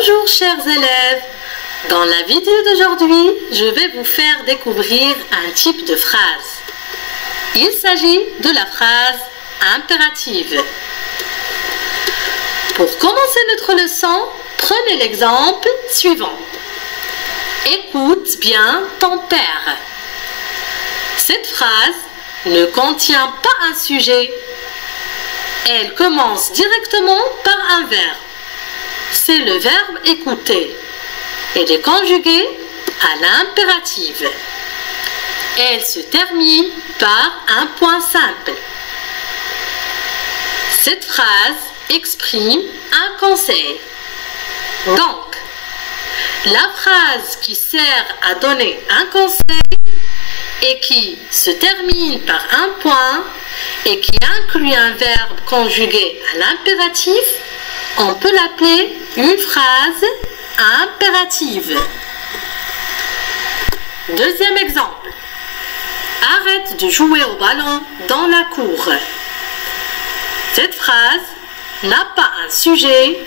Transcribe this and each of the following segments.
Bonjour chers élèves, dans la vidéo d'aujourd'hui, je vais vous faire découvrir un type de phrase. Il s'agit de la phrase impérative. Pour commencer notre leçon, prenez l'exemple suivant. Écoute bien ton père. Cette phrase ne contient pas un sujet. Elle commence directement par un verbe. C'est le verbe écouter. Elle est conjuguée à l'impératif. Elle se termine par un point simple. Cette phrase exprime un conseil. Donc, la phrase qui sert à donner un conseil et qui se termine par un point et qui inclut un verbe conjugué à l'impératif, on peut l'appeler une phrase impérative. Deuxième exemple. Arrête de jouer au ballon dans la cour. Cette phrase n'a pas un sujet.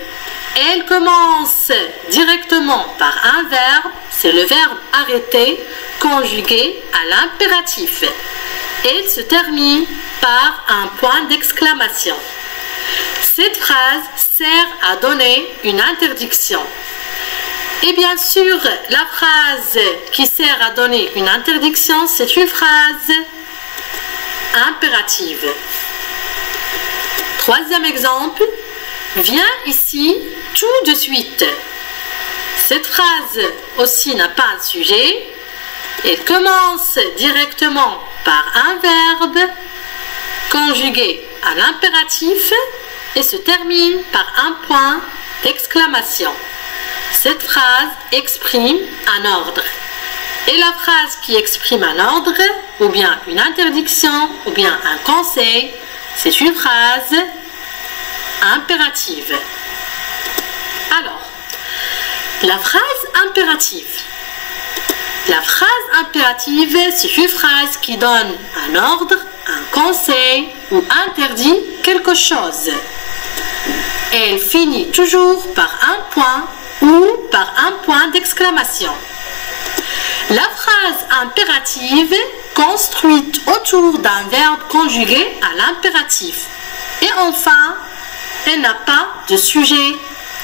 Elle commence directement par un verbe. C'est le verbe arrêter conjugué à l'impératif. Elle se termine par un point d'exclamation. Cette phrase sert à donner une interdiction. Et bien sûr, la phrase qui sert à donner une interdiction, c'est une phrase impérative. Troisième exemple, viens ici tout de suite. Cette phrase aussi n'a pas un sujet. Elle commence directement par un verbe conjugué à l'impératif et se termine par un point d'exclamation. Cette phrase exprime un ordre. Et la phrase qui exprime un ordre, ou bien une interdiction, ou bien un conseil, c'est une phrase impérative. Alors, la phrase impérative. La phrase impérative, c'est une phrase qui donne un ordre, un conseil ou interdit quelque chose. Elle finit toujours par un point ou par un point d'exclamation. La phrase impérative construite autour d'un verbe conjugué à l'impératif. Et enfin, elle n'a pas de sujet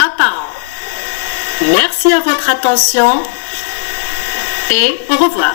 apparent. Merci à votre attention et au revoir.